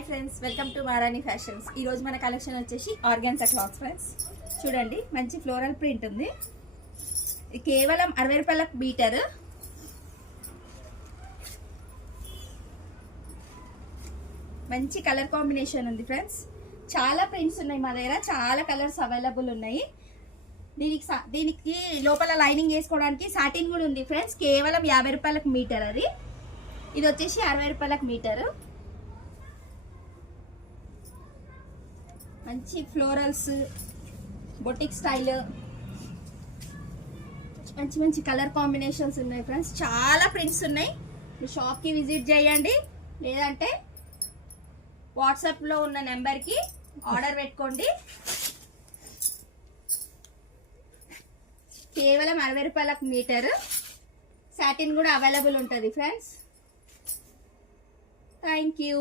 Hi friends, welcome to Marani fashions. ఈరోజు మన collection వచ్చేసి ఆర్గాన్జా క్లాత్స్ ఫ్రెండ్స్. చూడండి, మంచి ఫ్లోరల్ ప్రింట్ ఉంది. ఇది కేవలం 60 రూపాయలకు మీటర్. మంచి కలర్ కాంబినేషన్ ఉంది ఫ్రెండ్స్. చాలా ప్రింట్స్ ఉన్నాయి మా దగ్గర, చాలా కలర్స్ అవైలబుల్ ఉన్నాయి. దీనికి లోపల లైనింగ్ వేసుకోవడానికి సాటిన్ కూడా ఉంది ఫ్రెండ్స్. కేవలం 50 రూపాయలకు మీటర్. ఇది వచ్చేసి 60 రూపాయలకు మీటరు. మంచి ఫ్లోరల్స్, బొటిక్ స్టైల్, మంచి మంచి కలర్ కాంబినేషన్స్ ఉన్నాయి ఫ్రెండ్స్. చాలా ప్రింట్స్ ఉన్నాయి. మీరు షాప్కి విజిట్ చేయండి, లేదంటే వాట్సాప్లో ఉన్న నెంబర్కి ఆర్డర్ పెట్టుకోండి. కేవలం 60 రూపాయలకు మీటర్. సాటిన్ కూడా అవైలబుల్ ఉంటుంది ఫ్రెండ్స్. Thank you.